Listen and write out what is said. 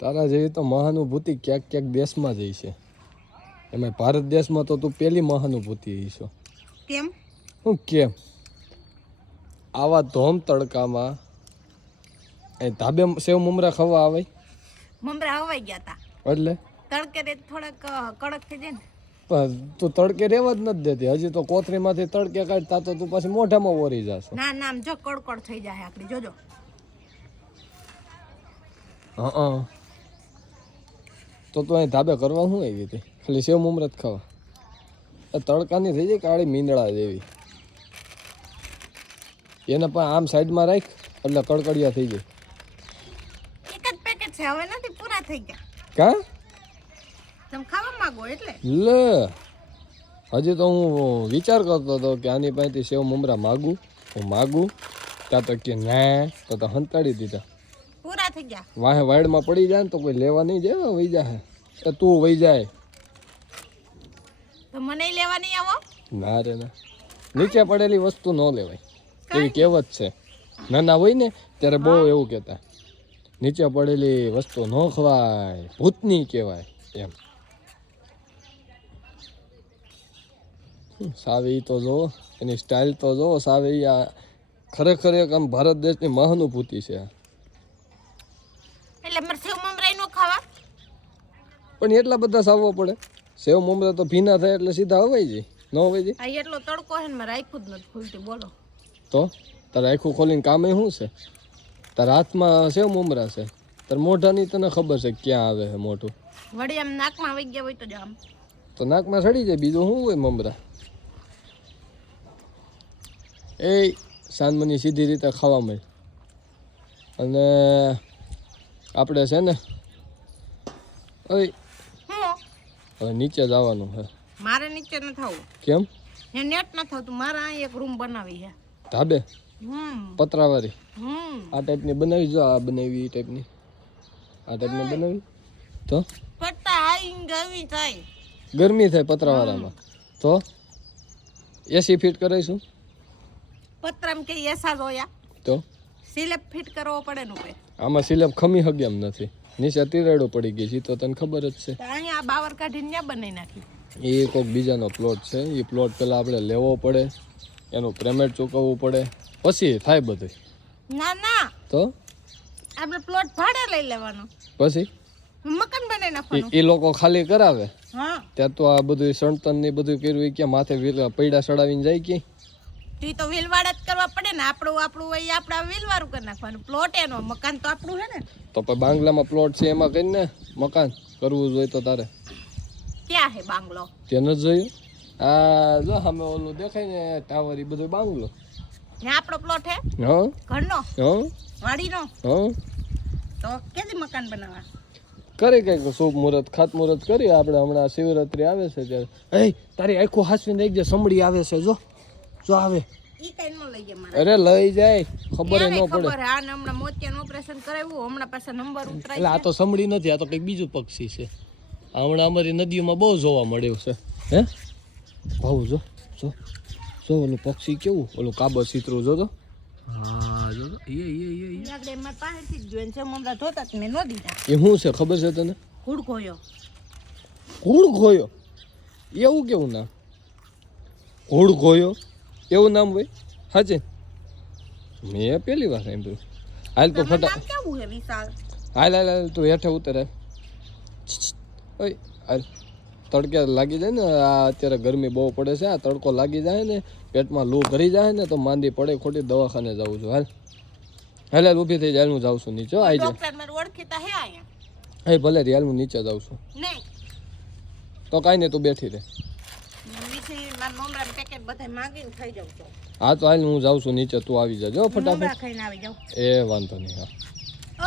તારા જેવી તો મહાનુભૂતિ ક્યાંક ક્યાંક દેશમાં જ છે. એમાં ભારત દેશમાં તો તું પેલી મહાનુભૂતિ છો. કેમ? હું કેમ? આવા ધોમ તડકામાં એ ધાબે સેવ મમરા ખાવા આવે? મમરા હવાઈ ગયા તા એટલે તડકે રે થોડાક કડક થઈ જાય ને. પણ તું તડકે રહેવા જ નથી દેતી. હજી તો કોથરીમાંથી તડકે કાઢતા તો તું પાછી મોઢામાં ઓરી જશે. ના ના, આમ જો કડકડ થઈ જાય આકડી જોજો. હા તો અહીં ધાબે કરવા શું આવી હતી? ખાલી સેવ મમરા જ ખાવા? તડકાની થઈ જાય કાળી મીંદડા જેવી. એને પણ આમ સાઈડમાં રાખ એટલે કડકડિયા થઈ જાય. એક જ પેકેટ છે, હવે નથી, પૂરા થઈ ગયા. કા તમે ખાવા માંગો એટલે? લે હજી તો હું વિચાર કરતો હતો કે આની પાસેથી સેવ મમરા માગું. હું માગું ત્યાં તો કે ના તો હંતાડી દીધા. પૂરા થઈ ગયા. વાહે વાડમાં પડી જાય ને તો કોઈ લેવા નહીં જાય. વહી જાય તો તું વહી જાય. તો મને લેવા નહીં આવો? ના રે ના, નીચે પડેલી વસ્તુ ન લેવાય એવી કહેવત છે. નાના હોય ને ત્યારે બહુ એવું કહેતા, નીચે પડેલી વસ્તુ ન ખવાય, ભૂતની કહેવાય એમ. સાવી તો જો, એની સ્ટાઇલ તો જો. સાવી આ ખરેખર એક આમ ભારત દેશની મહાનુભૂતિ છે. એટલે મારે સેવ મમરા નો ખાવા? પણ એટલા બધા સાવવા પડે? સેવ મમરા તો ભીના થાય એટલે સીધા હવાઈ જાય, ન હવાઈ જાય? આ એટલો તડકો હે ને મારે આખું જ નથી ખુલતી. બોલો તો તારે આખું ખોલીને કામે શું છે? તારા હાથમાં સેવ મમરા છે, તાર મોઢાની તને ખબર છે ક્યાં આવે છે મોઢું? વળી આમ નાકમાં આવી ગયા હોય તો જામ તો નાકમાં સડી જાય, બીજું શું હોય મમરા? એ સાનમની સીધી રીતે ખાવા મળે. અને આપણે છે ને ઓય હવે નીચે જવાનું છે. મારે નીચે ન થવું. કેમ? એ નેટ ન થતું. મારે અહીં એક રૂમ બનાવી છે. ધાબે પતરાવાળી આ ટાઈપની બનાવી? જો આ બનાવી એ ટાઈપની, આ ટાઈપની બનાવી તો પત્તા આઈ ગવી થાય, ગરમી થાય પતરાવાળામાં. તો એસી ફિટ કરાવીશું. પતરામ કે એસા જોયા તો સિલેબ ફિટ કરવો પડે ને ઉપર. આમાં સિલેબ ખમી હગે એમ નથી. નીચે તિરાડો પડી ગઈ છે તો તને ખબર જ છે. તો અહીંયા બાવર કાઢીને ત્યાં બનાવી નાખી. એ કોઈક બીજાનો પ્લોટ છે. એ પ્લોટ પહેલાં આપણે લેવો પડે, એનું પેમેન્ટ ચૂકવવું પડે, પછી થાય બધું. ના ના, તો આપણે પ્લોટ ભાડે લઈ લેવાનો, પછી મકાન બનાવી નાખવાનું. એ લોકો ખાલી કરાવે હા, ત્યાં તો આ બધું સણતન ને બધું કર્યું ક્યાં માથે પૈડા ચડાવીને જાય ક્યાંય? ઈ તો વિલવાડ જ કરવા પડે ને. આપણું હોય આપણે વિલવારું કરી નાખવાનું. પ્લોટ એનો, મકાન તો આપણું હે ને. તો પછી બાંગ્લામાં પ્લોટ છે એમાં કરીને મકાન કરવું જોઈએ તો તારે. ક્યાં હે બાંગ્લો? ત્યાં નથી જોયું? આ જો સામે ઓલું દેખાય ને ટાવર, એ બધું બાંગ્લો. ત્યાં આપણો પ્લોટ હે? હા ઘરનો? હા વાડીનો? હા. તો કેદી મકાન બનાવવા? કરી કંઈક શુભ મુહૂર્ત ખાતમુહૂર્ત કરી આપણે. હમણાં શિવરાત્રી આવે છે ત્યારે. તારી આખું હાસવીને એક જે સમડી આવે છે, જો જો આવે. ઈ કઈ ન લઈ જાય મારે. અરે લઈ જાય, ખબર ન પડે. ખબર હે, આને હમણાં મોતિયાનું ઓપરેશન કરાવ્યું, હમણાં પાછા નંબર ઉતરાય. એટલે આ તો સમડી નથી, આ તો કંઈક બીજું પક્ષી છે. હમણાં અમારી નદીઓમાં બહુ જોવા મળ્યું છે. હે ભાવ જો જો જો ઓલું પક્ષી કેવું, ઓલું કાબર ચિત્રું જો તો. હા જો તો આગળ મારા પાસેથી જ જોઈને છે મમરા જોતા જ મેં ન દીધા. એ શું છે ખબર છે તને? ઘુડખોયો. ઘુડખોયો? એવું કેવું નામ? ઘુડખોયો એવું નામ હોય? હાચે મેં પહેલી વાર સાંભળ્યું. હાલ તો ફટા નામ કેવું હે વિશાલ? હાલ હાલ હાલ તું હેઠે ઉતર. ઓય હાલ, તડકે લાગી જાય ને. આ અત્યારે ગરમી બહુ પડે છે. આ તડકો લાગી જાય ને, પેટમાં લૂ ભરી જાય ને તો માંદી પડે. ખોટી દવાખાને જાઉં છું. હાલ હાલ હાલ ઊભી થઈ જાય. હું જાઉં છું નીચે. આવી જાય. ડોક્ટર મને ઓળખીતા હે અહીંયા. એ ભલે રિયાલ હું નીચે જાઉં છું. નહીં તો કાંઈ નહીં, તું બેઠી રહે. મીઠી મારા મમરા પેકેટ બધા માંગીને ખાઈ જાઉં છું. હા તો હાલ હું જાઉં છું નીચે, તું આવી જાજો ફટાફટ. મમરા ખાઈને આવી જાઉં. એ વાંધો નહીં. હા